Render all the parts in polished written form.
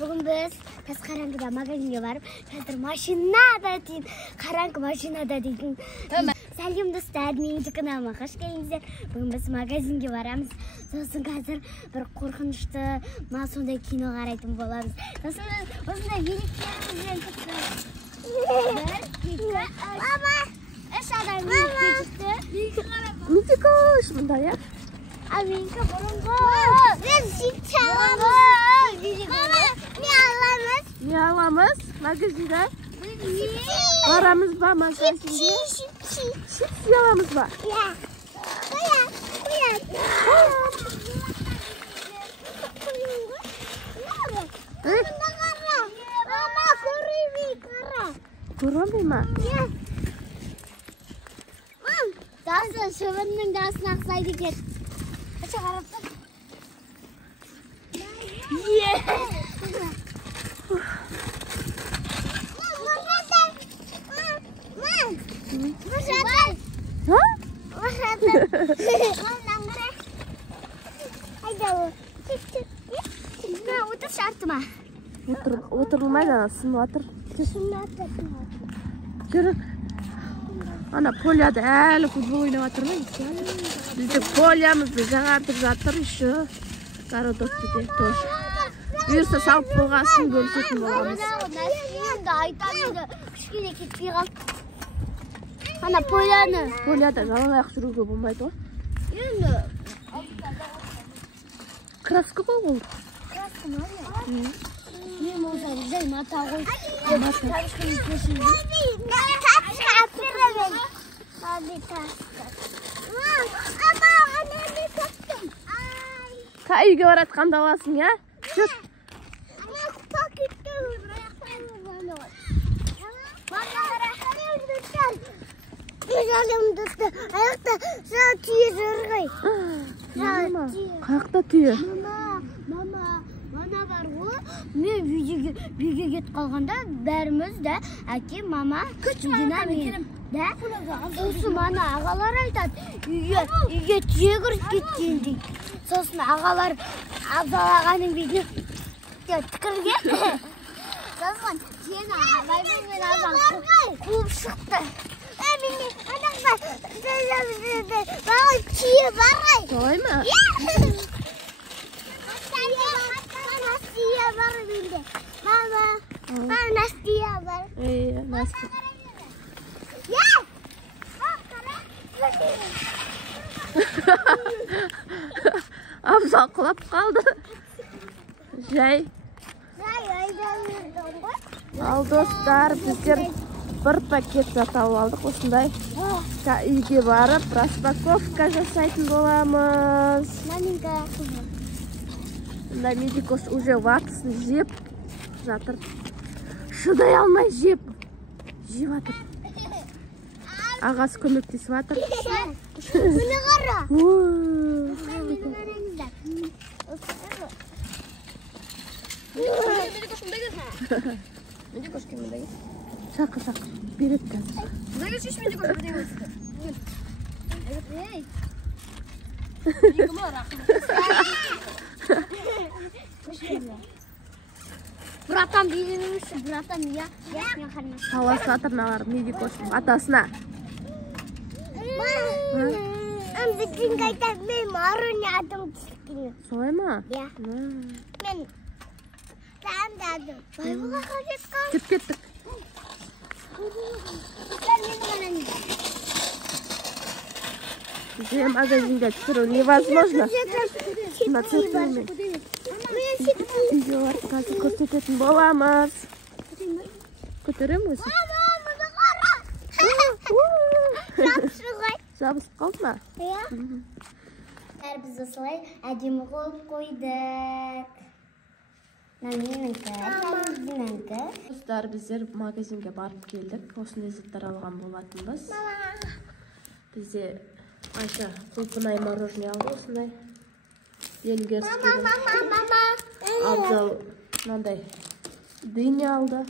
Бүгін біз тас қараңғыда магазинге барып, қазір машинада дейін, қараңғы машинада дейін. Сәлем достар, менің каналыма қош келдіңіздер. Бүгін біз магазинге барамыз. Сосын қазір бір қорқынышты, сондай кино қарайтын боламыз. Сосын осындай великтерімізден тіпті. Мама! Үш адам великте шықты. Митикош, мұнда, я? Ал менікі бұрынғы. Мен шипчі аламыз. Мама, не аламыз? Не аламыз? Магазинда? Барамыз ба магазинге? Шипчі аламыз ба? Я. Мама, көрмей қара. Көрмей ма? Дасы шыбынның дасын ақсайды кет. Қаша қараптың? Отыр шарты ма? Отырылмайды, сынып отыр. Жүріп. Ана поляда әлі футбол ойнап жатыр ма? Бізде полямызды жаңартып жатыр, еще городокты де тоже. Бұйырса салып болғасын бөлісетін боламыз. Енді айтамын, кішкене кетпей қалды. Ана поляны. Поляда жалаңаяқ жүруге болмайды ғой. Енді. Краска ғой ол. Краска ма? Мен болса жай мата ғой. Үйге баратқанда аласың, я? Жүр. Аяқта жаңа түйе жүр ғой. Қаяқта түйе? Мама бар ғой. Мен үйге кет қалғанда бәріміз де әке, мама, Дина мен. Сосын мана ағалар айтады, үйге түйе кіріп кеткен дейді. Сосын ағалар абзалағаның бейді түкірген. Сосын түйені абаймен мен абзал қуып шықты. Бағыл түйе бар ғой. Солай ма? Настия бар менде. Мама, Настия бар. Настия. Абзал құлап қалды. Жай. Ал достар, біздер бір пакет жатау алдық осындай. Үйге барып, распаковка жасайтын боламыз. Маленькая. Мында Медикос уже ватысын жеп жатыр. Шыдай алмай жеп жатыр. Ағасы көмектесіп жатыр. Мені қара. Шақы, берет қазір. Братан беремеші, братан, я мен қармас. Таласып жатыр мыналар Медикостың атасына. Біздің айтады, мен марыны адым түскені. Солай ма? Я. Мен сәндадым. Байбылаға кеткен. Кеп кеттік. Уже магазинде түсіру невозможно. На цифрами. Үйге барып қазір көрсететін боламыз. Көтерем өзі? Жабысып қалды ма? Иә. Біз осылай әдемі қойып қойдық. Менікі. Достар, біздер магазинге барып келдік. Осындай заттар алған болатынбыз. Бізде Айша құлпынай мороженое алды осындай. Венгерский. Абзал мынандай дыня алды.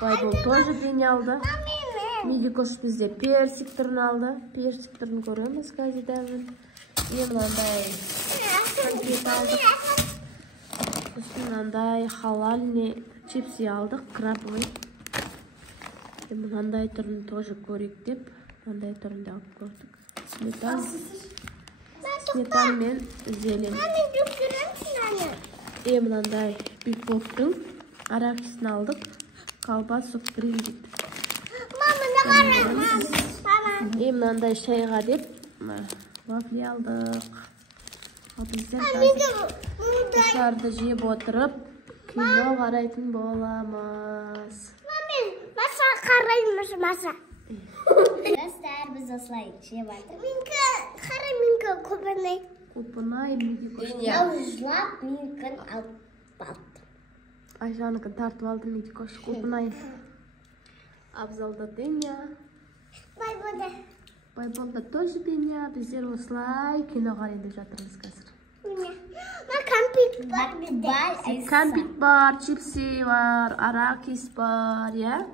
Байбол тоже дыня алды. Midikoş bizde persik түрін aldı. Persik түрін көреміз газетамен. Мынандай конфет алдық. Мынандай халальный чипси алдық, крабовый. Мынандай түрін тоже көрейік деп, мынандай түрін де алып көрдік. Сметан мен зелень. Мынандай бифоктың арахисін алдық. Колбас суприм дейді. Мынандай шайға деп вафли алдық. Біздер құшарды жеп отырып, кино қарайтын боламыз. Masa qaraymiz, masa. Dostlar, biz osылай жеп жатыр. Менікі көпінай. Көпінай, Midikoш. Аузлап, менікін алып бақты. Айжаныкын тартып алды Midikoш. Көпінай. Абзалда Деня. Байболда тоже Деня. Біздер осылай кино қарайды жатырмыз қазір. Компит бар, чипси бар, арахис бар, я?